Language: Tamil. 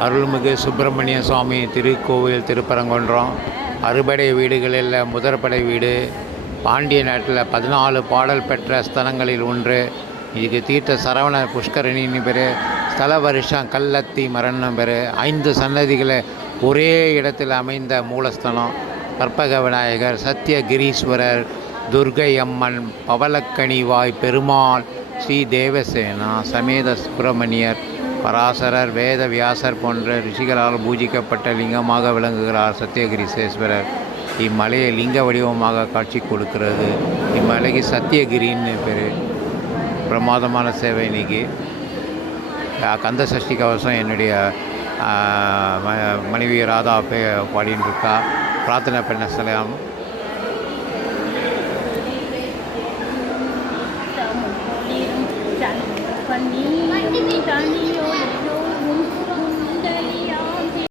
அருள்மிகு சுப்பிரமணிய சுவாமி திருக்கோவில் திருப்பரங்குன்றம் அறுபடை வீடுகளில் முதற்படை வீடு. பாண்டிய நாட்டில் 14 பாடல் பெற்ற ஸ்தலங்களில் ஒன்று. இதுக்கு தீர்த்த சரவண புஷ்கரணின்னு பேர். ஸ்தல வருஷம் கல்லத்தி மரணம் பேர். 5 சன்னதிகளை ஒரே இடத்தில் அமைந்த மூலஸ்தலம். கற்பக விநாயகர், சத்தியகிரீஸ்வரர், துர்கை அம்மன், பவளக்கணிவாய் பெருமாள், ஸ்ரீ தேவசேனா சமேத சுப்பிரமணியர், பராசரர், வேத வியாசர் போன்ற ரிஷிகளால் பூஜிக்கப்பட்ட லிங்கமாக விளங்குகிறார் சத்தியகிரீஸ்வரர். இம்மலையை லிங்க வடிவமாக காட்சி கொடுக்கிறது. இம்மலைக்கு சத்தியகிரின்னு பேர். பிரமாதமான சேவை இன்னைக்கு. கந்த சஷ்டி கவசம் என்னுடைய மனைவி ராதா பாடின்னு இருக்கா. பிரார்த்தனை பண்ண சொல்லலாம்.